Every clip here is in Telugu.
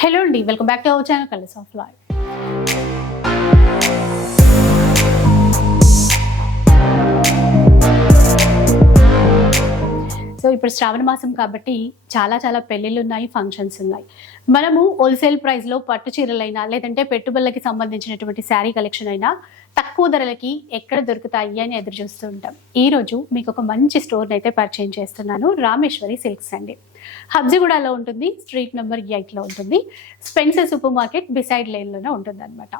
హలో అండి welcome back to our channel colours of life so ఇప్పుడు శ్రావణ మాసం కాబట్టి చాలా చాలా పెళ్ళిళ్ళు ఉన్నాయి ఫంక్షన్స్ ఉన్నాయి. మనము హోల్సేల్ ప్రైస్లో పట్టు చీరలైనా లేదంటే పెట్టుబడులకి సంబంధించినటువంటి శారీ కలెక్షన్ అయినా తక్కువ ధరలకి ఎక్కడ దొరుకుతాయి అని ఎదురు చూస్తూ ఉంటాం. ఈరోజు మీకు ఒక మంచి స్టోర్ని అయితే పరిచయం చేస్తున్నాను రామేశ్వరి సిల్క్స్ అండి. హబ్జిగూడలో ఉంటుంది స్ట్రీట్ నెంబర్ ఎయిట్లో ఉంటుంది. స్పెన్సర్ సూపర్ మార్కెట్ బిసైడ్ లైన్లోనే ఉంటుంది అనమాట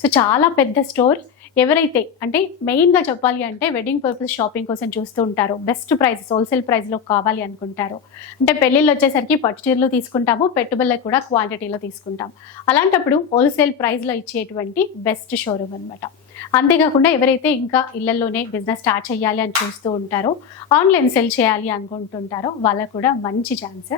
సో చాలా పెద్ద స్టోర్ ఎవరైతే అంటే మెయిన్గా చెప్పాలి అంటే వెడ్డింగ్ పర్పస్ షాపింగ్ కోసం చూస్తూ ఉంటారో. బెస్ట్ ప్రైస్ హోల్సేల్ ప్రైస్లో కావాలి అనుకుంటారు. అంటే పెళ్ళిళ్ళు వచ్చేసరికి పట్టు చీరలు తీసుకుంటాము పెట్టుబడులకు కూడా క్వాంటిటీలో తీసుకుంటాం. అలాంటప్పుడు హోల్సేల్ ప్రైస్లో ఇచ్చేటువంటి బెస్ట్ షోరూమ్ అనమాట అంతేకాకుండా ఎవరైతే ఇంకా ఇళ్ళలోనే బిజినెస్ స్టార్ట్ చేయాలి అని చూస్తూ ఉంటారో ఆన్లైన్ సెల్ చేయాలి అనుకుంటుంటారో వాళ్ళకు కూడా మంచి ఛాన్స్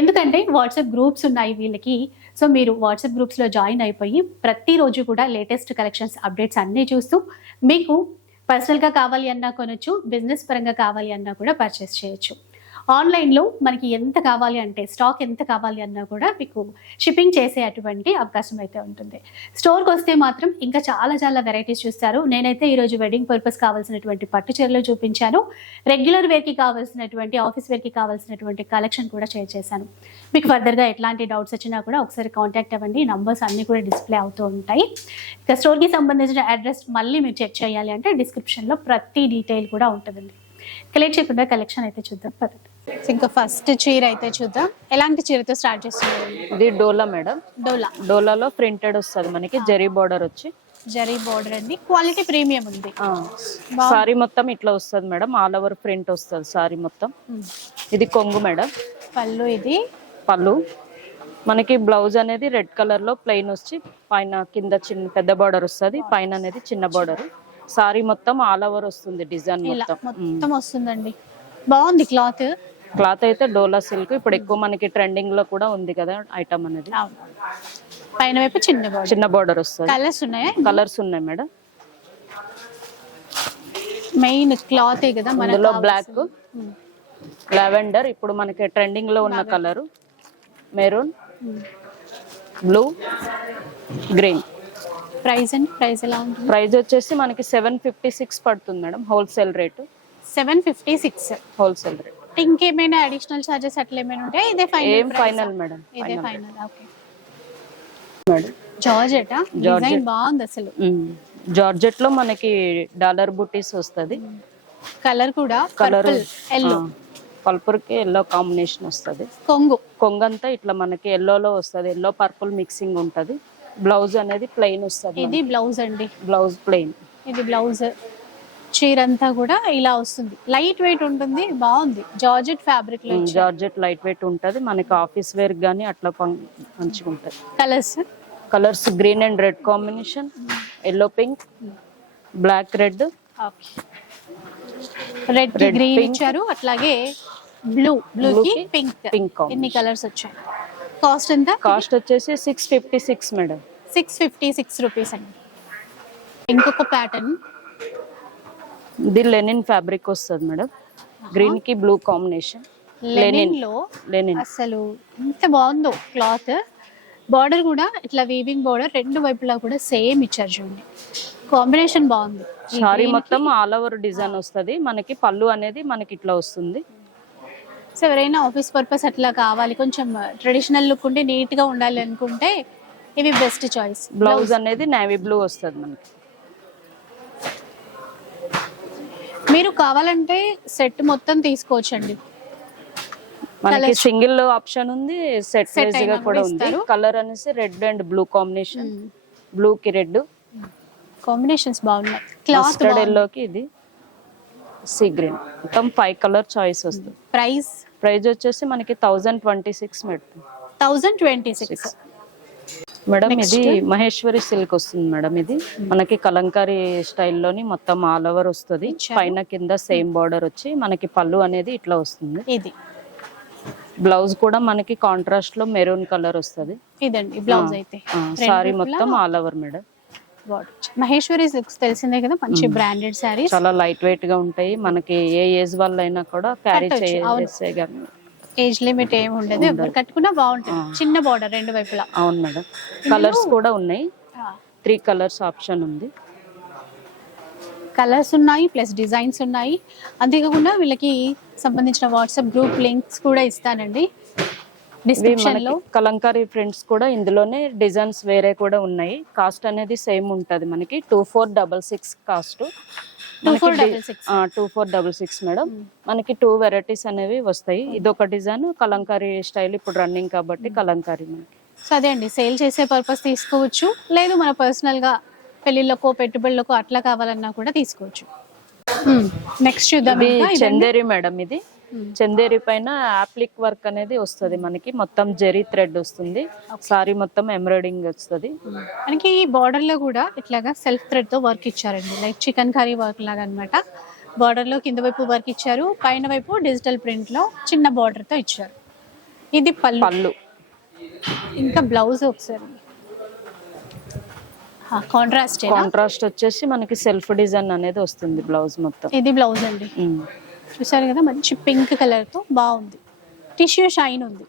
ఎందుకంటే వాట్సాప్ గ్రూప్స్ ఉన్నాయి వీళ్ళకి. సో మీరు వాట్సాప్ గ్రూప్స్లో జాయిన్ అయిపోయి ప్రతిరోజు కూడా లేటెస్ట్ కలెక్షన్స్ అప్డేట్స్ అన్నీ చూస్తూ మీకు పర్సనల్గా కావాలి అన్నా కొనొచ్చు బిజినెస్ పరంగా కావాలి అన్నా కూడా పర్చేస్ చేయొచ్చు. ఆన్లైన్లో మనకి ఎంత కావాలి అంటే స్టాక్ ఎంత కావాలి అన్నా కూడా మీకు షిప్పింగ్ చేసే అటువంటి అవకాశం అయితే ఉంటుంది. స్టోర్కి వస్తే మాత్రం ఇంకా చాలా చాలా వెరైటీస్ చూస్తారు. నేనైతే ఈరోజు వెడ్డింగ్ పర్పస్ కావాల్సినటువంటి పట్టు చీరలు చూపించాను. రెగ్యులర్ వేర్కి కావాల్సినటువంటి ఆఫీస్ వేర్కి కావాల్సినటువంటి కలెక్షన్ కూడా షేర్ చేశాను. మీకు ఫర్దర్గా ఎట్లాంటి డౌట్స్ వచ్చినా కూడా ఒకసారి కాంటాక్ట్ అవ్వండి. నంబర్స్ అన్నీ కూడా డిస్ప్లే అవుతూ ఉంటాయి. ఇక స్టోర్కి సంబంధించిన అడ్రస్ మళ్ళీ మీరు చెక్ చేయాలి అంటే డిస్క్రిప్షన్లో ప్రతి డీటెయిల్ కూడా ఉంటుందండి. కలెక్ట్ చేయకుండా కలెక్షన్ అయితే చూద్దాం. పదండి. ఇంకా ఫస్ట్ చీర అయితే చూద్దాం. ఎలాంటి చీరతో స్టార్ట్ చేస్తున్నారు? ఇది డోలా మేడం. డోలా. డోలాలో ప్రింటెడ్ వస్తుంది మనకి జరీ బార్డర్ వచ్చి. జరీ బోర్డర్ అండి. క్వాలిటీ ప్రీమియం ఉంది. సారీ మొత్తం ఇట్లా వస్తుంది మేడం. ఆల్ ఓవర్ ప్రింట్ వస్తుంది సారీ మొత్తం. ఇది కొంగు మేడం. పళ్ళు ఇది. పళ్ళు. మనకి బ్లౌజ్ అనేది రెడ్ కలర్లో ప్లెయిన్ వచ్చి పైన కింద చిన్న పెద్ద బార్డర్ వస్తుంది పైన అనేది చిన్న బార్డర్. సారీ మొత్తం ఆల్ ఓవర్ వస్తుంది డిజైన్ మొత్తం. వస్తుందండి. బాగుంది క్లాత్. క్లాత్ అయితే డోలా సిల్క్. ఇప్పుడు ఎక్కువ మనకి ట్రెండింగ్లో కూడా ఉంది కదా ఐటమ్ అనేది. పైన వైపు చిన్న బోర్డర్ చిన్న బార్డర్ వస్తుంది. కలర్స్ ఉన్నాయా? కలర్స్ ఉన్నాయి మేడం. మెయిన్ క్లాత్ కదా కావాల్సింది. బ్లాక్. లావెండర్ ఇప్పుడు మనకి ట్రెండింగ్లో ఉన్న colour maroon. Blue green price అండి? ప్రైస్ ఎలా ఉంటుంది? ప్రైస్ వచ్చేసి మనకి సెవెన్ ఫిఫ్టీ సిక్స్ పడుతుంది madam wholesale rate seven fifty six wholesale rate ఇంకేమైనా అడిషనల్ చార్జెస్ అట్లా ఏమైనా ఉంటాయి? ఇదే ఏం ఫైనల్ ఫైనల్ మేడం ఇదే final okay madam georgette design బాగుంది అసలు. జార్జెట్లో మనకి డాలర్ బుటీస్ వస్తుంది. కలర్ కూడా కలర్ పర్పుల్ ఎల్లో పల్పర్కి ఎల్లో కాంబినేషన్ వస్తుంది. కొంగు. కొంగంతా ఇట్లా మనకి ఎల్లోలో వస్తుంది. ఎల్లో పర్పుల్ మిక్సింగ్ ఉంటది. బ్లౌజ్ అనేది ప్లెయిన్ వస్తుంది ఇది బ్లౌజ్ అండి. బ్లౌజ్ ప్లెయిన్ ఇది బ్లౌజ్ చీర అంతా కూడా ఇలా వస్తుంది. లైట్ వెయిట్ ఉంటుంది బాగుంది. జార్జెట్ ఫ్యాబ్రిక్లో జార్జెట్ లైట్ వెయిట్ ఉంటది. మనకి ఆఫీస్ వేర్ గానీ అట్లా మంచిగా ఉంటది. Colours colours green and red combination yellow pink black red red green. ఇచ్చారు. అట్లాగే బ్లూ బ్లూ కి పింక్ combination. ఎన్ని కలర్స్ వచ్చాయి? కాస్ట్ ఎంత? కాస్ట్ వచ్చేసి six fifty six madam six fifty six rupees అండి. ఇంకొక ప్యాటర్న్ ఇది లెనిన్ ఫ్యాబ్రిక్ వస్తుంది మేడం. గ్రీన్కి బ్లూ కాంబినేషన్ లెనిన్లో లెనిన్ అసలు ఎంత బాగుందో క్లాత్ బార్డర్ కూడా ఇట్లా వీవింగ్ బార్డర్ రెండు వైపులా కూడా సేమ్ ఇచ్చారు చూడండి. కాంబినేషన్ బాగుంది. సారీ మొత్తం ఆల్ ఓవర్ డిజైన్ వస్తుంది. మనకి పళ్ళు అనేది మనకి ఇట్లా వస్తుంది. సో ఎవరైనా ఆఫీస్ పర్పస్ అట్లా కావాలి కొంచెం ట్రెడిషనల్ లుక్ ఉంటే నీట్గా ఉండాలి అనుకుంటే ఇవి బెస్ట్ చాయిస్ బ్లౌజ్ అనేది నేవీ బ్లూ వస్తుంది మనకి. మీరు కావాలంటే సెట్ మొత్తం తీసుకోవచ్చండి. మనకి సింగిల్ ఆప్షన్ ఉంది సెట్ వైజ్గా కూడా ఉంది. కలర్ అనేసి red and blue combination. Blue కి రెడ్. కాంబినేషన్స్ బాగున్నాయి. క్లాత్ ఎల్లోకి ఇది సీ గ్రీన్. మొత్తం ఫైవ్ కలర్ చాయిస్ వస్తుంది. ప్రైస్ ప్రైస్ వచ్చేసి మనకి thousand twenty six madam thousand twenty six madam ఇది మహేశ్వరి సిల్క్ వస్తుంది మేడం ఇది. మనకి కలంకారీ స్టైల్లోని మొత్తం ఆల్ ఓవర్ వస్తుంది. పైన కింద సేమ్ బార్డర్ వచ్చి మనకి పళ్ళు అనేది ఇట్లా వస్తుంది. ఇది. బ్లౌజ్ కూడా మనకి కాంట్రాస్ట్లో మెరూన్ కలర్ వస్తుంది. ఇదండి బ్లౌజ్ అయితే. సారీ మొత్తం all over madam. Maheshwari silks తెలిసిందే కదా మంచి బ్రాండెడ్ శారీస్ చాలా లైట్ వెయిట్గా ఉంటాయి. మనకి ఏ ఏజ్ వాళ్ళైనా కూడా క్యారీ కానీ ఏజ్ లిమిట్ ఏమి ఉండదు. ఎవరు కట్టుకున్నా బాగుంటుంది. చిన్న బార్డర్ రెండు వైపులా. అవును మేడం. కలర్స్ కూడా ఉన్నాయి. త్రీ కలర్స్ ఆప్షన్ ఉంది. కలర్స్ ఉన్నాయి ప్లస్ డిజైన్స్ ఉన్నాయి. అంతేకాకుండా వీళ్ళకి సంబంధించిన వాట్సాప్ గ్రూప్ లింక్స్ కూడా ఇస్తానండి. డిస్క్రిప్షన్లో కలంకారీ ప్రింట్స్ కూడా ఇందులోనే డిజైన్స్ వేరే కూడా ఉన్నాయి. కాస్ట్ అనేది సేమ్ ఉంటది మనకి. Two four double six cost two four double six madam. మనకి టూ వెరైటీస్ అనేవి వస్తాయి. ఇదొక డిజైన్ కలంకారీ స్టైల్ ఇప్పుడు రన్నింగ్ కాబట్టి కలంకారీ మనకి. సో అదే అండి సేల్ చేసే పర్పస్ తీసుకోవచ్చు. లేదు మన పర్సనల్గా పెళ్ళిళ్ళకో పెట్టుబడులకో అట్లా కావాలన్నా కూడా తీసుకోవచ్చు. నెక్స్ట్ చూద్దాం ఇది. చందేరి మేడం ఇది. చందేరి పైన యాప్లిక్ వర్క్ అనేది వస్తుంది మనకి. మొత్తం జెరీ థ్రెడ్ వస్తుంది. సారీ మొత్తం ఎంబ్రాయిడింగ్ వస్తుంది. మనకి ఈ బార్డర్లో కూడా ఇట్లాగా సెల్ఫ్ థ్రెడ్తో వర్క్ ఇచ్చారండి. లైక్ చికెన్ కర్రీ వర్క్ లాగా అనమాట బార్డర్లో కింద వైపు వర్క్ ఇచ్చారు. పైన వైపు డిజిటల్ ప్రింట్లో చిన్న బార్డర్తో ఇచ్చారు. ఇది పళ్ళు. పళ్ళు. ఇంకా బ్లౌజ్ ఒకసారి. కాంట్రాస్ట్ కాంట్రాస్ట్ వచ్చేసి మనకి సెల్ఫ్ డిజైన్ అనేది వస్తుంది బ్లౌజ్ మొత్తం. ఇది బ్లౌజ్ అండి. ఉమ్. చూసారు కదా మంచి పింక్ కలర్తో బాగుంది టిష్యూ షైన్ ఉంది.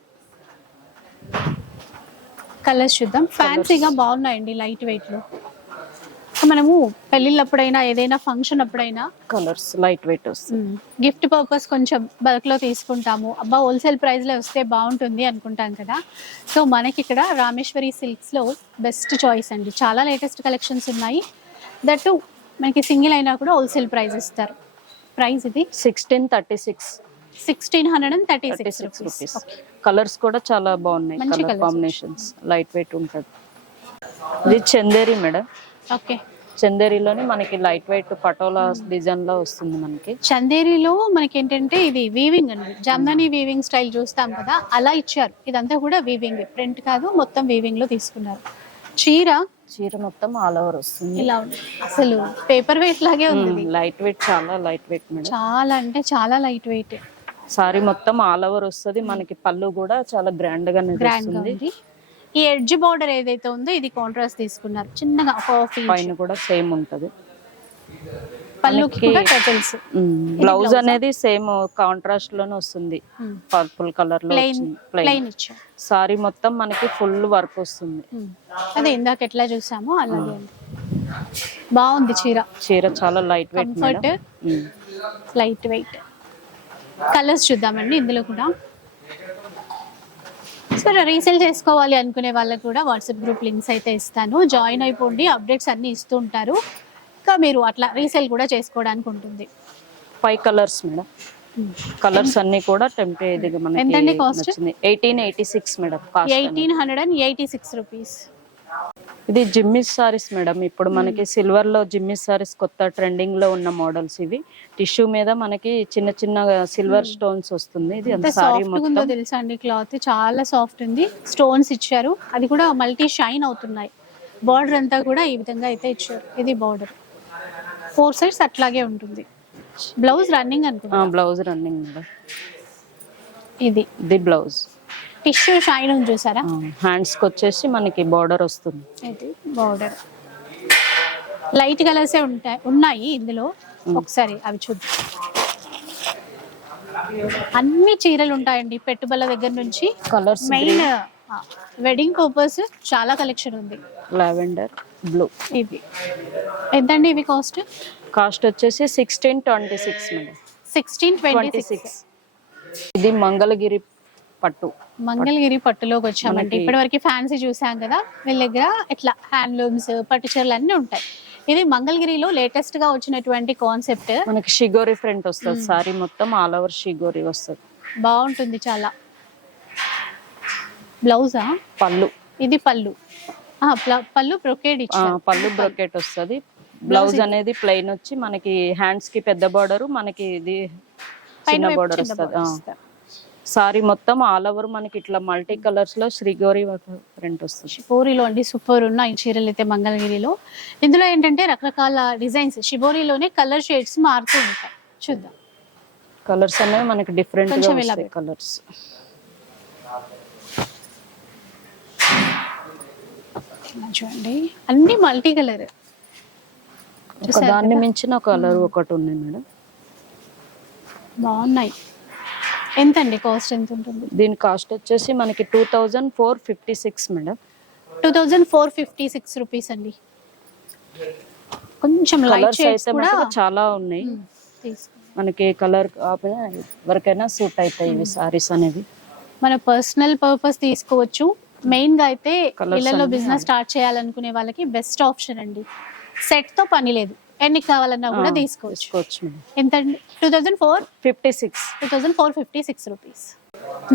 కలర్స్ చూద్దాం. ఫ్యాన్సీగా బాగున్నాయండి లైట్ వెయిట్లో మనము పెళ్ళిళ్ళప్పుడైనా ఏదైనా ఫంక్షన్ అప్పుడైనా కలర్స్ లైట్ వెయిట్ వస్తుంది. గిఫ్ట్ పర్పస్ కొంచెం బల్క్లో తీసుకుంటాము. అబ్బా హోల్సేల్ ప్రైస్లో వస్తే బాగుంటుంది అనుకుంటాం కదా. సో మనకి ఇక్కడ రామేశ్వరి సిల్క్స్లో బెస్ట్ చాయిస్ అండి. చాలా లేటెస్ట్ కలెక్షన్స్ ఉన్నాయి. దట్టు మనకి సింగిల్ అయినా కూడా హోల్సేల్ ప్రైస్ ఇస్తారు. ప్రైస్ ఇది? Sixteen thirty six sixteen hundred and thirty six rupees colours కూడా చాలా బాగున్నాయి. కలర్ కాంబినేషన్స్ లైట్ వెయిట్ ఉంటుంది. ఇది చందేరి మేడం. ఓకే. చందేరిలోని మనకి లైట్ వెయిట్ పటోలా డిజైన్లో వస్తుంది మనకి. చందేరిలో మనకి ఏంటంటే ఇది వీవింగ్ అండి. జమ్దాని వీవింగ్ స్టైల్ చూస్తాం కదా అలా ఇచ్చారు. ఇదంతా కూడా వీవింగ్ ప్రింట్ కాదు మొత్తం వీవింగ్లో తీసుకున్నారు. చీర? చీర మొత్తం ఆల్ ఓవర్ వస్తుంది. ఇలా ఉంది. అసలు పేపర్ వెయిట్ లాగే ఉంది. లైట్ వెయిట్ చాలా లైట్ వెయిట్ మేడం చాలా అంటే చాలా లైట్ వెయిట్ సారీ మొత్తం ఆల్ ఓవర్ వస్తుంది. మనకి పళ్ళు కూడా చాలా గ్రాండ్గా గ్రాండ్గా వస్తుంది ఉంది. ఈ ఎడ్జ్ బార్డర్ ఏదైతే ఉందో ఇది కాంట్రాస్ట్ తీసుకున్నారు. చిన్నగా ఒక పైన కూడా సేమ్ ఉంటది. పళ్ళుకి టెటల్స్ బ్లౌజ్ అనేది సేమ్ కాంట్రాస్ట్లోనే వస్తుంది. పర్పుల్ కలర్లో ప్లెయిన్ సారీ మొత్తం మనకి ఫుల్ వర్క్ వస్తుంది. అదే ఇందాక ఎట్లా చూసామో అలాగే బాగుంది చీర. చీర చాలా light weight comfort light weight colours చూద్దామండి ఇందులో కూడా. సరే రీసేల్ చేసుకోవాలి అనుకునే వాళ్ళకి కూడా వాట్సాప్ గ్రూప్ లింక్స్ అయితే ఇస్తాను. జాయిన్ అయిపోండి అప్డేట్స్ అన్ని ఇస్తూ ఉంటారు. ఇంకా మీరు అట్లా రీసేల్ కూడా చేసుకోవడానికి ఉంటుంది. ఫైవ్ కలర్స్ మేడం కలర్స్ అన్ని కూడా ఇది ఎంతండి? నచ్చింది. Eighteen eighty six madam cost eighteen hundred and eighty six rupees ఇది జిమ్మిస్ సారీస్ మేడం ఇప్పుడు మనకి సిల్వర్లో జిమ్మిస్ సారీస్ కొత్త ట్రెండింగ్లో ఉన్న మోడల్స్ ఇవి. టిష్యూ మీద మనకి చిన్న చిన్న సిల్వర్ స్టోన్స్ వస్తుంది. ఇది ఎంత సారీ ఉందో తెలుసా అండి? క్లాత్ చాలా సాఫ్ట్ ఉంది. స్టోన్స్ ఇచ్చారు. అది కూడా మల్టీ షైన్ అవుతున్నాయి. బార్డర్ అంతా కూడా ఈ విధంగా అయితే ఇచ్చారు. ఇది బార్డర్ ఫోర్ సైడ్స్ అట్లాగే ఉంటుంది. బ్లౌజ్ రన్నింగ్ అనుకుంటా. బ్లౌజ్ రన్నింగ్ ఇది. ఇది బ్లౌజ్. టిష్యూ షైన్ ఉంది చూసారా? హ్యాండ్స్కి వచ్చేసి మనకి బార్డర్ వస్తుంది. ఇది బార్డర్ లైట్ కలర్సే ఉంటాయి ఉన్నాయి ఇందులో. ఒకసారి అవి చూద్దాం. అన్ని చీరలు ఉంటాయండి పెట్టుబడుల దగ్గర నుంచి. కలర్స్ మెయిన్ వెడ్డింగ్ పర్పస్ చాలా కలెక్షన్ ఉంది. లావెండర్ బ్లూ ఇది ఎంతండి ఇవి కాస్ట్? కాస్ట్ వచ్చేసి sixteen twenty six madam. Sixteen twenty six ఇది మంగళగిరి పట్టు. మంగళగిరి పట్టులోకి వచ్చామంటే మనకి- ఇప్పటి వరకు ఫ్యాన్సీ చూసాం కదా. వీళ్ళ దగ్గర ఇట్లా హ్యాండ్లూమ్స్ పట్టు చీరలు అన్నీ ఉంటాయి. ఇది మంగళగిరిలో లేటెస్ట్గా వచ్చినటువంటి కాన్సెప్ట్ మనకి షిగోరి ఫ్రంట్ వస్తుంది. సారీ మొత్తం ఆల్ ఓవర్ షిగోరి వస్తుంది. బాగుంటుంది చాలా. బ్లౌజా పళ్ళు. ఇది పళ్ళు. పళ్ళు బ్రొకేడ్ పళ్ళు బ్రోకెట్ వస్తుంది. బ్లౌజ్ అనేది ప్లెయిన్ వచ్చి మనకి హ్యాండ్స్కి పెద్ద బార్డర్ మనకి ఇది చిన్న బార్డర్ వస్తుంది. సారీ మొత్తం ఆల్ ఓవర్ మనకి ఇట్లా మల్టీ కలర్స్లో శ్రీగోరి ప్రింట్ వస్తుంది. షిబోరిలో అండి సూపర్ ఉన్నాయి చీరలు అయితే మంగళగిరిలో. ఇందులో ఏంటంటే రకరకాల డిజైన్స్ షిబోరిలోనే కలర్ షేడ్స్ మారుతూ ఉంటాయి. చూద్దాం. కలర్స్ అనేవి మనకి డిఫరెంట్. కలర్స్ ఇలా చూడండి. అన్ని మల్టీ కలర్ ఒక దాన్ని మించిన కలర్ ఒకటి ఉంది మేడం. బాగున్నాయి. ఎంత అండి కాస్ట్ ఎంత ఉంటుంది? దీని కాస్ట్ వచ్చేసి మనకి two thousand four fifty six madam. Two thousand four fifty six rupees అండి. కొంచెం లైట్ కలర్స్ షేడ్స్ అయితే కూడా చాలా ఉన్నాయి. తీసుకో మనకి కలర్ ఎవరికైనా సూట్ అవుతాయి ఇవి సారీస్ అనేవి. మన పర్సనల్ పర్పస్ తీసుకోవచ్చు. మెయిన్గా అయితే ఇళ్ళలో బిజినెస్ స్టార్ట్ చేయాలనుకునే వాళ్ళకి బెస్ట్ ఆప్షన్ అండి. సెట్తో పని లేదు. ఎన్ని కావాలన్నా కూడా తీసుకోవచ్చు. ఎంత two thousand four fifty six two thousand four fifty six rupees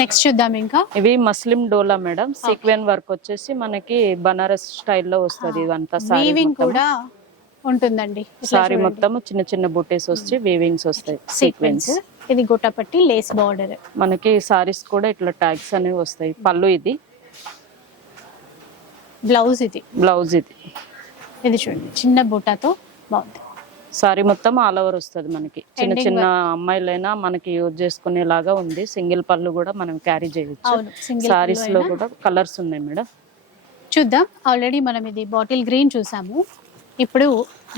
next చూద్దాం ఇంకా. ఇవి మస్లిం డోలా మేడం. సీక్వెన్ వర్క్ వచ్చేసి మనకి బనారస్ స్టైల్లో వస్తుంది ఇదంతా సారీ వీవింగ్ కూడా ఉంటుందండి. సారీ మొత్తం చిన్న చిన్న బుటీస్ వచ్చి వీవింగ్స్ వస్తాయి సీక్వెన్స్ సీక్వెన్స్ ఇది గుట్టపట్టి లేస్ బార్డర్ మనకి సారీస్ కూడా ఇట్లా ట్యాగ్స్ అనేవి వస్తాయి. పళ్ళు ఇది. బ్లౌజ్ ఇది. బ్లౌజ్ ఇది. ఇది చూడండి చిన్న బుట్టతో బాగుంది. సారీ మొత్తం ఆల్ ఓవర్ వస్తుంది మనకి. చిన్న చిన్న అమ్మాయిలైనా మనకి యూజ్ చేసుకునేలాగా ఉంది. సింగిల్ పళ్ళు కూడా మనం క్యారీ చేయొచ్చు. సారీస్లో కూడా కలర్స్ ఉన్నాయి మేడం. చూద్దాం. ఆల్రెడీ మనం ఇది బాటిల్ గ్రీన్ చూసాము. ఇప్పుడు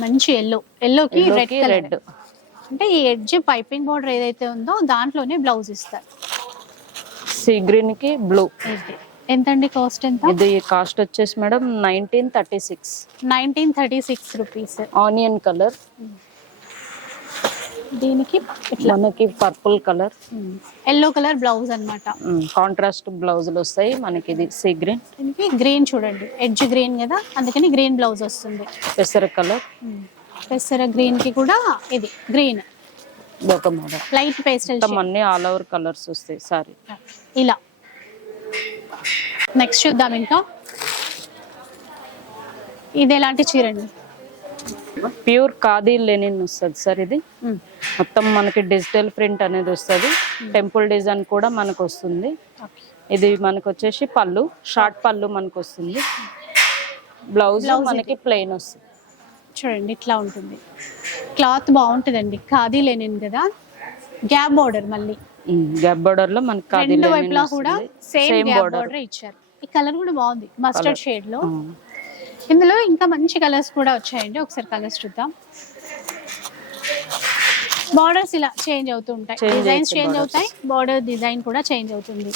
మంచి ఎల్లో ఎల్లోకి రెడ్ రెడ్ అంటే ఈ ఎడ్జ్ పైపింగ్ బార్డర్ ఏదైతే ఉందో దాంట్లోనే బ్లౌజ్ ఇస్తారు. సీ గ్రీన్కి బ్లూ ఎంతండి కాస్ట్ ఎంత? ఇది కాస్ట్ వచ్చేసి madam nineteen thirty six nineteen thirty six rupees onion colour దీనికి ఇట్లా. మనకి purple colour yellow colour blouse అన్నమాట. కాంట్రాస్ట్ బ్లౌజులు వస్తాయి. మనకి ఇది సీ గ్రీన్ దీనికి గ్రీన్ చూడండి. ఎడ్జ్ గ్రీన్ కదా? అందుకని గ్రీన్ బ్లౌజ్ వస్తుంది. పెసర కలర్ పెసర గ్రీన్కి కూడా ఇది గ్రీన్ ఒక మోడల్ లైట్ పేస్టల్ అన్ని ఆల్ ఓవర్ కలర్స్ వస్తాయి సారీ ఇలా. నెక్స్ట్ చూద్దాం ఇంకా. ఇది ఎలాంటి చీర అండి? ప్యూర్ ఖాదీ లెనిన్ వస్తుంది సార్ ఇది. మొత్తం మనకి డిజిటల్ ప్రింట్ అనేది వస్తుంది. టెంపుల్ డిజైన్ కూడా మనకు వస్తుంది. ఇది మనకు వచ్చేసి పళ్ళు షార్ట్ పళ్ళు మనకు వస్తుంది. బ్లౌజ్ మనకి ప్లెయిన్ వస్తుంది. చూడండి ఇట్లా ఉంటుంది. క్లాత్ బాగుంటుందండి. ఖాదీ లేనిన్ కదా. గ్యాప్ బార్డర్ మళ్ళీ. గ్యాప్ బార్డర్లో మనకి రెండు వైపులా కూడా సేమ్ గ్యాప్ బార్డర్. ఇచ్చారు. ఈ కలర్ కూడా బాగుంది. మస్టర్డ్ షేడ్లో. ఇందులో ఇంకా మంచి కలర్స్ కూడా వచ్చాయండి. ఒకసారి కలర్స్ చూద్దాం. బార్డర్స్ ఇలా చేంజ్ అవుతూ ఉంటాయి. Designs change. అవుతాయి. బార్డర్ డిజైన్ కూడా చేంజ్ అవుతుంది.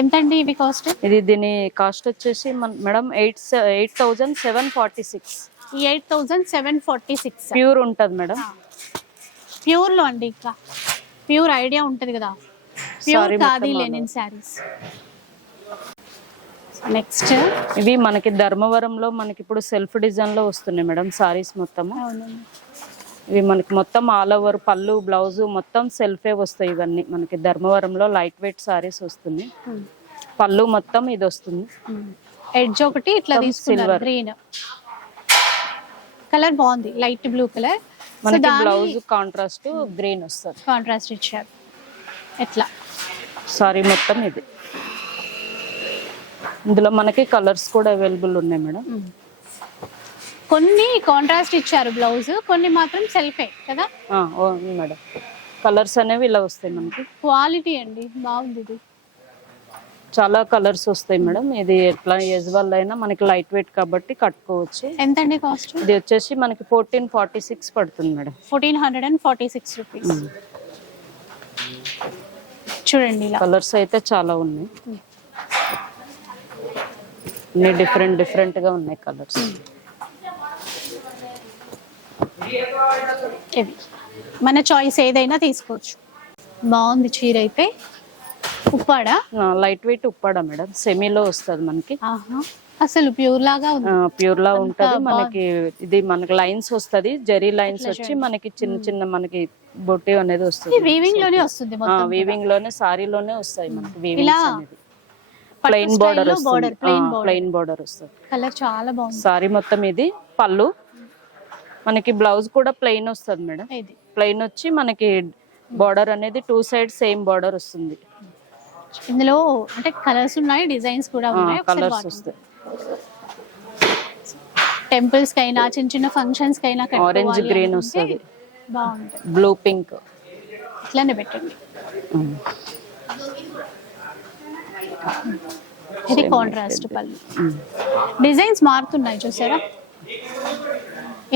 ఎంతండి ఇవి కాస్ట్ ఇది దీని కాస్ట్ వచ్చేసి madam eight eight thousand seven forty six. ఈ eight thousand seven forty six. Pure ఉంటుంది మేడం. ప్యూర్లో అండి ఇంకా. ప్యూర్ ఐడియా ఉంటది కదా. ప్యూర్ ఖాదీ మొత్తం లెనిన్ శారీస్. నెక్స్ట్ ఇవి మనకి ధర్మవరంలో మనకి ఇప్పుడు సెల్ఫ్ డిజైన్లో వస్తున్నాయి మేడం సారీస్ మొత్తము. అవునండి. ఇవి మనకి మొత్తం ఆల్ ఓవర్ పళ్ళు బ్లౌజ్ మొత్తం సెల్ఫే వస్తాయి ఇవన్నీ. మనకి ధర్మవరంలో లైట్ వెయిట్ సారీస్ వస్తుంది పళ్ళు మొత్తం ఇది వస్తుంది. ఎడ్జ్ ఒకటి ఇట్లా మొత్తం తీసుకున్నారు. గ్రీన్ కలర్ బాగుంది లైట్ బ్లూ కలర్ మనకి బ్లౌజ్ కాంట్రాస్ట్ గ్రీన్ వస్తుంది. కాంట్రాస్ట్ ఇచ్చారు. ఎట్లా? సారీ మొత్తం ఇది. ఇందులో మనకి కలర్స్ కూడా అవైలబుల్ ఉన్నాయి మేడం. కొన్ని కాంట్రాస్ట్ ఇచ్చారు బ్లౌజ్ కొన్ని మాత్రం సెల్ఫే కదా? మేడం. కలర్స్ అనేవి ఇలా వస్తాయి మనకి. క్వాలిటీ అండి బాగుంది ఇది. చాలా కలర్స్ వస్తాయి మేడం. ఇది ఎట్లా ఏజ్ వల్ల అయినా మనకి లైట్ వెయిట్ కాబట్టి కట్టుకోవచ్చు. ఎంతండి కాస్ట్ ఇది వచ్చేసి మనకి ఫోర్టీన్ ఫార్టీ సిక్స్ పడుతుంది madam. Fourteen hundred and forty six rupees చూడండి కలర్స్ అయితే చాలా ఉన్నాయి. అన్ని డిఫరెంట్ డిఫరెంట్గా ఉన్నాయి కలర్స్ మన చాయిస్ ఏదైనా తీసుకోవచ్చు. బాగుంది చీర అయితే. Uppada? Light weight Uppada madam. సెమీలో వస్తుంది మనకి. అసలు ప్యూర్ లాగా ప్యూర్ లా ఉంటది. మనకి ఇది మనకి లైన్స్ వస్తది. జరీ లైన్స్ వచ్చి మనకి చిన్న చిన్న మనకి బొట్టి అనేది వస్తుంది. వీవింగ్లోనే వస్తుంది వీవింగ్లోనే సారీలోనే వస్తాయి మనకి ఇలా వీవింగ్స్ అనేది ప్లెయిన్ బార్డర్ వస్తుంది. ప్లెయిన్ బార్డర్ వస్తుంది. కలర్ చాలా బాగుంది. సారీ మొత్తం ఇది పళ్ళు. మనకి బ్లౌజ్ కూడా ప్లెయిన్ వస్తుంది మేడం. ప్లెయిన్ వచ్చి మనకి బార్డర్ అనేది టూ సైడ్ సేమ్ బార్డర్ వస్తుంది. ఇందులో అంటే కలర్స్ ఉన్నాయి డిజైన్స్ కూడా ఉన్నాయి. కలర్స్ వస్తాయి. టెంపుల్స్ కైనా చిన్న చిన్న ఫంక్షన్స్ కైనా green అనుకుంటే వస్తది. బాగుంటుంది. బ్లూ పింక్ ఇట్లానే పెట్టండి. ఇది కాంట్రాస్ట్ పళ్ళు. డిజైన్స్ మారుతున్నాయి చూసారా?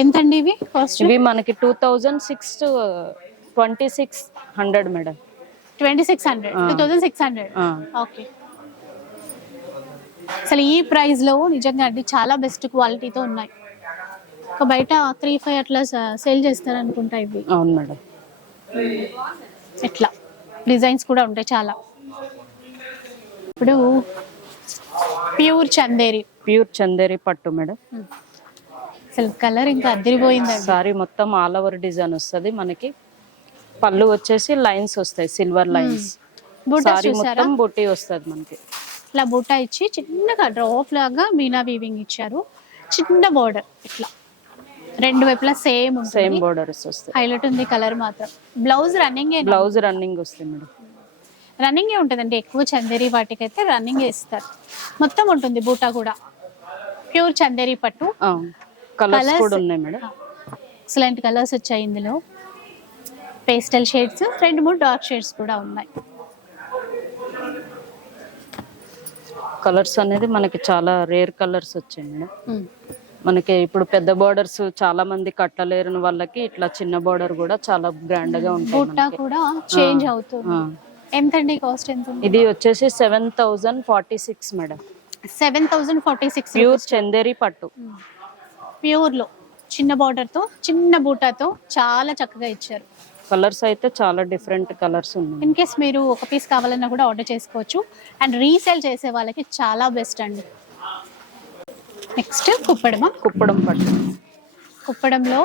ఎంతండి ఇవి? కాస్ట్ ఇవి మనకి two thousand six twenty six hundred madam twenty six hundred two thousand six hundred okay అసలు ఈ ప్రైస్లో నిజంగా అండి చాలా బెస్ట్ క్వాలిటీతో ఉన్నాయి. ఒక బయట త్రీ ఫైవ్ అట్లా సేల్ చేస్తారు అనుకుంటా ఇవి. అవును మేడం. ఇట్లా డిజైన్స్ కూడా ఉంటాయి చాలా. ఇప్పుడు ప్యూర్ చందేరి ప్యూర్ చందేరి పట్టు మేడం. అసలు కలర్ ఇంకా అదిరిపోయిందండి. సారీ మొత్తం ఆల్ ఓవర్ డిజైన్ వస్తుంది మనకి. పళ్ళు వచ్చేసి లైన్స్ వస్తాయి సిల్వర్ లైన్స్. సారీ మొత్తం బుట్టి వస్తుంది మనకి. ఇట్లా బూటా ఇచ్చి చిన్నగా డ్రాప్ లాగా మీనా వీవింగ్ ఇచ్చారు. చిన్న బోర్డర్ ఇట్లా. రెండు వైపులా సేమ్ సేమ్ బోర్డర్స్ వస్తాయి. హైలైట్ ఉంది కలర్ మాత్రం. బ్లౌజ్ రన్నింగ్ బ్లౌజ్ రన్నింగ్ వస్తుంది మేడం. రన్నింగ్ ఉంటుందండి. ఎక్కువ చందేరి వాటికైతే రన్నింగ్ ఇస్తారు. మొత్తం ఉంటుంది బూటా కూడా. ప్యూర్ చందేరి పట్టు. కలర్స్ కూడా ఉన్నాయి మేడం. ఎక్సలెంట్ కలర్స్ వచ్చాయి ఇందులో. పేస్టల్ షేడ్స్ రెండు మూడు డార్క్ షేడ్స్ కూడా ఉన్నాయి. కలర్స్ అనేది మనకి చాలా రేర్ కలర్స్ వచ్చాయి మేడం. మనకి ఇప్పుడు పెద్ద బోర్డర్స్ చాలా మంది కట్టలేరు వాళ్ళకి ఇట్లా చిన్న బోర్డర్ కూడా చాలా గ్రాండ్గా మనకి. కూడా చేంజ్ అవుతుంది. ఎంతండి కాస్ట్ ఎంత ఇది వచ్చేసి seven thousand forty six madam. Seven thousand forty six pure Chanderi పట్టు. ప్యూర్లో చిన్న బార్డర్తో చిన్న బూటాతో చాలా చక్కగా ఇచ్చారు. కలర్స్ అయితే చాలా డిఫరెంట్ కలర్స్ ఉన్నాయి. ఇన్ కేస్ మీరు ఒక పీస్ కావాలన్నా కూడా ఆర్డర్ చేసుకోవచ్చు. అండ్ రీసేల్ చేసే వాళ్ళకి చాలా బెస్ట్ అండి. నెక్స్ట్ కుప్పడమా? కుప్పడం పట్టు. కుప్పడంలో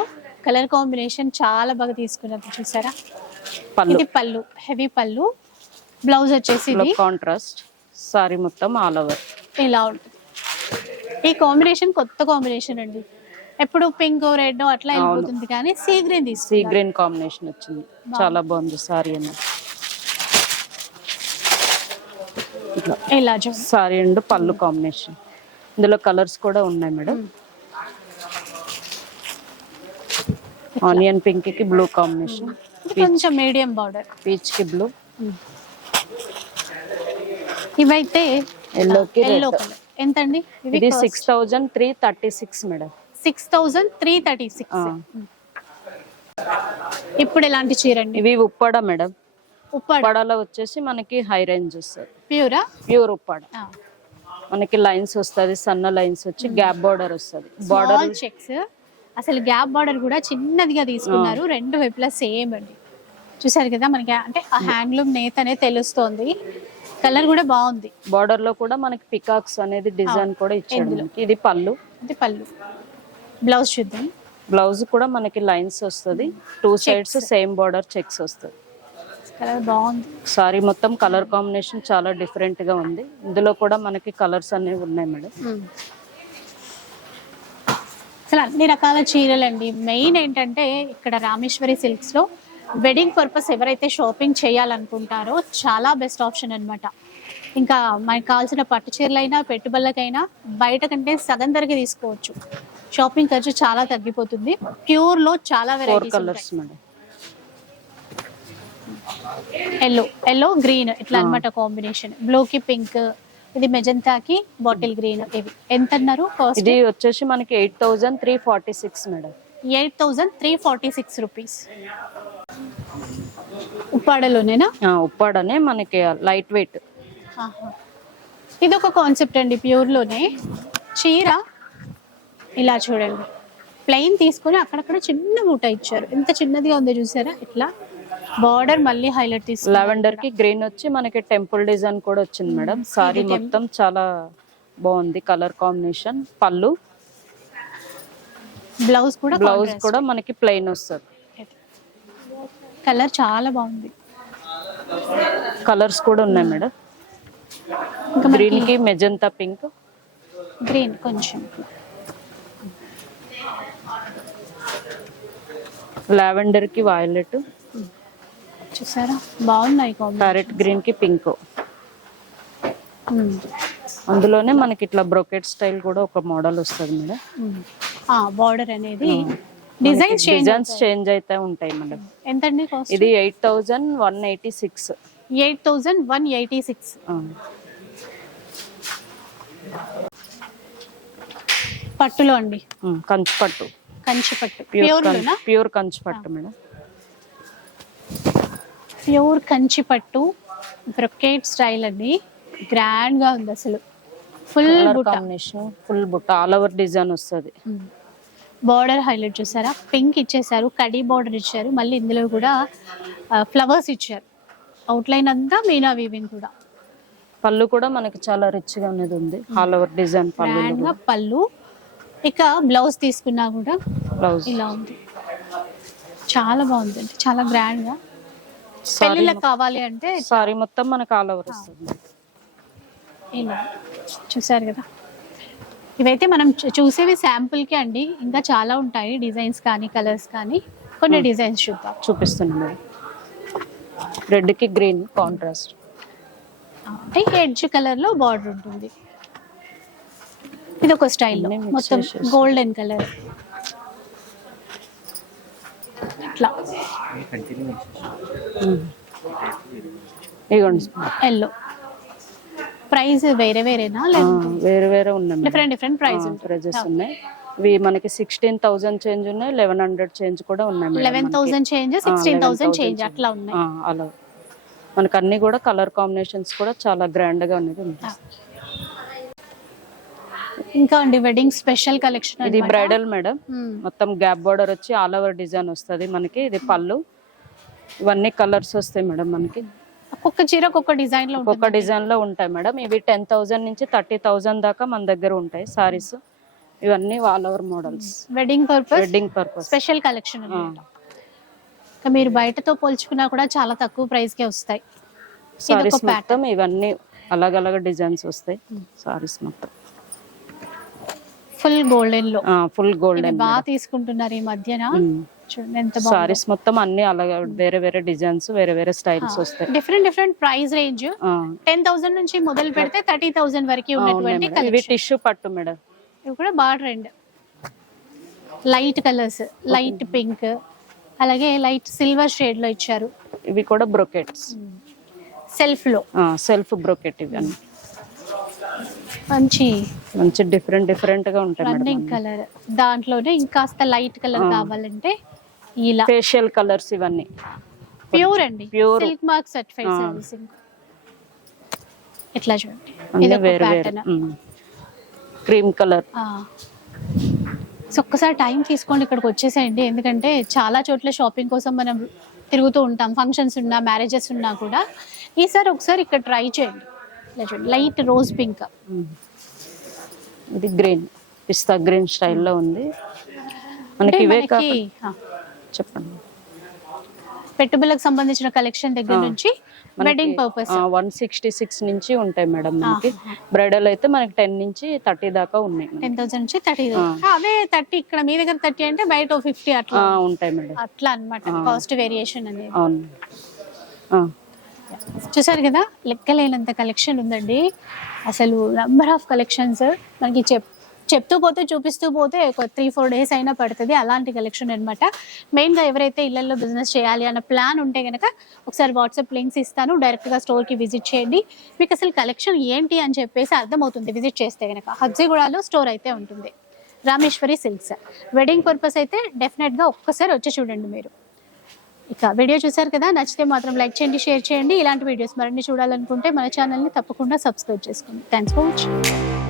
కలర్ కాంబినేషన్ చాలా బాగా తీసుకున్నారు చూసారా? ఇది పళ్ళు హెవీ పళ్ళు. బ్లౌజ్ వచ్చేసి కాంట్రాస్ట్ సారీ మొత్తం ఆల్ ఓవర్ ఇలా ఉంటుంది. ఈ కాంబినేషన్ కొత్త కాంబినేషన్ అండి. ఎప్పుడు పింక్ రెడ్ అట్లా వెళ్ళిపోతుంది కానీ సీ గ్రీన్ సీ తీసుకున్నారు గ్రీన్ కాంబినేషన్ వచ్చింది. చాలా బాగుంది సారీ ఇట్లా ఇలా సారీ అండ్ పళ్ళు కాంబినేషన్. ఇందులో కలర్స్ కూడా ఉన్నాయి మేడం. ఆనియన్ పింక్కి బ్లూ కాంబినేషన్. కొంచెం మీడియం బార్డర్. పీచ్కి బ్లూ. ఇవైతే ఎల్లో కి ఎల్లో రెడ్ కలర్ ఎంతండి? ఇది six thousand three thirty six madam. Six thousand three thirty six. ఇప్పుడు ఎలాంటి చీర అండి? ఇవి ఉప్పాడ మేడం. ఉప్పాడ. ఉప్పాడలో వచ్చేసి మనకి హై రేంజ్ వస్తుంది ప్యూరా? ప్యూర్ ఉప్పాడ. మనకి లైన్స్ వస్తుంది సన్న లైన్స్ వచ్చి గ్యాప్ బార్డర్ వస్తుంది. Border checks. అసలు గ్యాప్ బార్డర్ కూడా చిన్నదిగా తీసుకున్నారు రెండు వైపులా సేమ్ అండి. చూసారు కదా మనకి అంటే ఆ హ్యాండ్లూమ్ నేత అనేది తెలుస్తోంది. కలర్ కూడా బాగుంది. బార్డర్లో కూడా మనకి పికాక్స్ అనేది డిజైన్ కూడా మనకి. ఇది పళ్ళు. ఇది పళ్ళు. బ్లౌజ్ చూద్దాం. బ్లౌజ్ కూడా మనకి లైన్స్ వస్తుంది. Two sides same border checks వస్తుంది. కలర్ బాగుంది. సారీ మొత్తం కలర్ కాంబినేషన్ చాలా డిఫరెంట్గా ఉంది. ఇందులో కూడా మనకి కలర్స్ అనేవి ఉన్నాయి మేడం అసలు అన్ని రకాల చీరలు అండి మెయిన్ ఏంటంటే ఇక్కడ రామేశ్వరి సిల్క్స్లో వెడ్డింగ్ పర్పస్ ఎవరైతే షాపింగ్ చేయాలనుకుంటారో చాలా బెస్ట్ ఆప్షన్ అన్నమాట. ఇంకా మనకి కావాల్సిన పట్టు చీరలైనా పెట్టుబడులకైనా బయట కంటే సగం ధరకి తీసుకోవచ్చు. షాపింగ్ ఖర్చు చాలా తగ్గిపోతుంది. ప్యూర్లో చాలా four varieties colours madam. Yellow yellow green ఇట్లా అన్నమాట కాంబినేషన్ బ్లూ కి పింక్ ఇది మెజంతాకి బాటిల్ గ్రీన్ ఇవి. ఎంత అన్నారు కాస్ట్ ఇది వచ్చేసి మనకి eight thousand three forty six madam. Eight thousand three forty six rupees. ఉప్పాడలోనేనా? ఉప్పాడనే మనకి లైట్ వెయిట్. ఇది ఒక కాన్సెప్ట్ అండి ప్యూర్లోనే చీర ఇలా చూడండి. ప్లెయిన్ తీసుకొని అక్కడక్కడ చిన్న మూట ఇచ్చారు. ఎంత చిన్నదిగా ఉందో చూసారా? ఇట్లా బార్డర్ మళ్ళీ హైలైట్ తీసుకున్నారు. లావెండర్కి గ్రీన్ వచ్చి మనకి టెంపుల్ డిజైన్ కూడా వచ్చింది మేడం సారీ మొత్తం చాలా బాగుంది. కలర్ కాంబినేషన్ పళ్ళు. బ్లౌజ్ కూడా బ్లౌజ్ కూడా మనకి ప్లెయిన్ వస్తుంది. కలర్ చాలా బాగుంది. కలర్స్ కూడా ఉన్నాయి మేడం గ్రీన్కి మెజంతా పింక్ గ్రీన్ కొంచెం. లావెండర్కి వైలెట్. చూసారా? బాగున్నాయి ప్యారెట్ గ్రీన్కి పింక్. అందులోనే మనకి ఇట్లా బ్రొకెట్ స్టైల్ కూడా ఒక మోడల్ వస్తుంది మేడం. బార్డర్ అనేది డిజైన్స్ డిజైన్స్ చేంజ్ అయితే ఉంటాయి మేడం. ఎంతండి ఇది eight thousand one eighty six. Eight thousand one eighty six. పట్టులో అండి. కంచి పట్టు. కంచి పట్టు ప్యూర్ ప్యూర్ కంచి పట్టు మేడం. ప్యూర్ కంచి పట్టు బ్రొకేట్ స్టైల్ అండి. గ్రాండ్గా ఉంది అసలు. ఫుల్ కాంబినేషన్ ఫుల్ బుట్ట. ఆల్ ఓవర్ డిజైన్ వస్తుంది. బార్డర్ హైలైట్ చూసారా పింక్ ఇచ్చేసారు కడీ బార్డర్ ఇచ్చారు. మళ్ళీ ఇందులో కూడా ఫ్లవర్స్ ఇచ్చారు. అవుట్లైన్ అంతా మీనా వీవింగ్ కూడా. పళ్ళు కూడా మనకి చాలా రిచ్గా అనేది ఉంది. ఆల్ ఓవర్ డిజైన్ పళ్ళు పళ్ళు ఇక బ్లౌజ్ తీసుకున్నా కూడా బ్లౌజ్. ఇలా ఉంది. చాలా బాగుందండి. చాలా గ్రాండ్గా పెళ్ళిళ్ళకి కావాలి అంటే సారీ మొత్తం మనకి ఆల్ ఓవర్ వస్తుంది. ఇలా. చూసారు కదా. ఇవైతే మనం చూసేవి శాంపుల్కి అండి. ఇంకా చాలా ఉంటాయి డిజైన్స్ కానీ కలర్స్ కానీ. కొన్ని డిజైన్స్ చూద్దాం. చూపిస్తున్నాం రెడ్కి గ్రీన్ కాంట్రాస్ట్ అంటే ఎడ్జ్ కలర్లో బార్డర్ ఉంటుంది. ఇది ఒక స్టైల్ మొత్తం. గోల్డెన్ కలర్ ఇట్లా. ఎల్లో ప్రైస్ వేరే వేరేనా? వేరే వేరే ఉన్నాయి. డిఫరెంట్ డిఫరెంట్ ప్రైస్ ప్రైజెస్ ఉన్నాయి. ఇవి మనకి సిక్స్టీన్ థౌసండ్ చేంజ్ ఉన్నాయి లెవెన్ హండ్రెడ్ చేంజ్ కూడా ఉన్నాయి eleven. Thousand change sixteen thousand 11,000 change. అట్లా ఉన్నాయి. అలా. మనకి అన్ని కూడా కలర్ కాంబినేషన్స్ కూడా చాలా గ్రాండ్గా ఉంది ఇంకా అండి వెడ్డింగ్ స్పెషల్ కలెక్షన్ ఇది బ్రైడల్ మేడం మొత్తం గ్యాప్ బార్డర్ వచ్చి ఆల్ ఓవర్ డిజైన్ వస్తుంది మనకి. ఇది పళ్ళు. ఇవన్నీ కలర్స్ వస్తాయి మేడం మనకి. ఒక్కొక్క చీర ఒక్కొక్క డిజైన్లో ఒక్కొక్క డిజైన్లో ఉంటాయి మేడం ఇవి టెన్ థౌసండ్ నుంచి థర్టీ థౌసండ్ దాకా మన దగ్గర ఉంటాయి సారీస్ ఇవన్నీ all over models wedding purpose wedding purpose special collection మీరు బయటతో పోల్చుకున్నా కూడా చాలా తక్కువ ప్రైస్ కే వస్తాయి. సారీస్. మొత్తం ఇవన్నీ అలగ్ అలగ్ డిజైన్స్ వస్తాయి. సారీస్ మొత్తం. ఫుల్ గోల్డెన్లో. ఫుల్ గోల్డెన్ బాగా తీసుకుంటున్నారు ఈ మధ్యన. సారీస్ మొత్తం అన్ని అలాగే వేరే వేరే డిజైన్స్ వేరే వేరే స్టైల్స్ వస్తాయి. Different different price range ten thousand నుంచి మొదలు పెడితే థర్టీ థౌసండ్ వరకు ఉన్నటువంటి. ఇవి టిష్యూ పట్టు మేడం. ఇవి కూడా బాగా trend light colours light pink అలాగే లైట్ సిల్వర్ షేడ్లో ఇచ్చారు. ఇవి కూడా బ్రొకెట్స్ సెల్ఫ్లో సెల్ఫ్ బ్రొకెట్ ఇవి అన్ని మంచి మంచి డిఫరెంట్ డిఫరెంట్గా ఉంటాయి రన్నింగ్ కలర్. దాంట్లోనే ఇంకాస్త లైట్ కలర్ కావాలంటే ఇలా. ఫేషియల్ కలర్స్ ఇవన్నీ. ప్యూర్ అండి. Pure. Silk mark certified. Servicing ఇట్లా చూడండి. ఇది వేరే వేరే. Cream colour. సో ఒక్కసారి టైం తీసుకోండి ఇక్కడికి వచ్చేసేయండి. ఎందుకంటే చాలా చోట్ల షాపింగ్ కోసం మనం తిరుగుతూ ఉంటాం. ఫంక్షన్స్ ఉన్నా మ్యారేజెస్ ఉన్నా కూడా. ఈసారి ఒకసారి ఇక్కడ ట్రై చేయండి. చూడండి లైట్ రోజ్ పింక్ ఇది గ్రీన్. పిస్తా గ్రీన్ స్టైల్లో ఉంది. మనకి ఇవే చెప్పండి. పెట్టుబడులకు సంబంధించిన కలెక్షన్ దగ్గర. నుంచి wedding purpose one sixty six నుంచి ఉంటాయి మేడం మనకి. బ్రైడల్ అయితే మనకి టెన్ నుంచి థర్టీ దాకా ఉన్నాయి. టెన్ థౌసండ్ నుంచి థర్టీ. అదే థర్టీ ఇక్కడ మీ దగ్గర థర్టీ అంటే బయట ఫిఫ్టీ అట్లా. ఉంటాయి మేడం. అట్లా అన్నమాట. ఆ. కాస్ట్ వేరియేషన్ అనేది. అవును. చూసారు కదా లెక్కలేనంత కలెక్షన్ ఉందండి. అసలు నంబర్ ఆఫ్ కలెక్షన్స్ మనకి చెప్ చెప్తూ పోతే చూపిస్తూ పోతే ఒక త్రీ ఫోర్ డేస్ అయినా పడుతుంది అలాంటి కలెక్షన్ అనమాట మెయిన్గా ఎవరైతే ఇళ్ళలో బిజినెస్ చేయాలి అన్న ప్లాన్ ఉంటే కనుక ఒకసారి వాట్సాప్ లింక్స్ ఇస్తాను డైరెక్ట్గా స్టోర్కి విజిట్ చేయండి. మీకు అసలు కలెక్షన్ ఏంటి అని చెప్పేసి అర్థమవుతుంది విజిట్ చేస్తే కనుక హజ్జిగూడలో స్టోర్ అయితే ఉంటుంది. రామేశ్వరి సిల్క్స్ వెడ్డింగ్ పర్పస్ అయితే డెఫినెట్గా ఒక్కసారి వచ్చి చూడండి మీరు. ఇక వీడియో చూసారు కదా నచ్చితే మాత్రం లైక్ చేయండి షేర్ చేయండి. ఇలాంటి వీడియోస్ మరిన్ని చూడాలనుకుంటే మన ఛానల్ని తప్పకుండా సబ్స్క్రైబ్ చేసుకోండి. Thanks for watching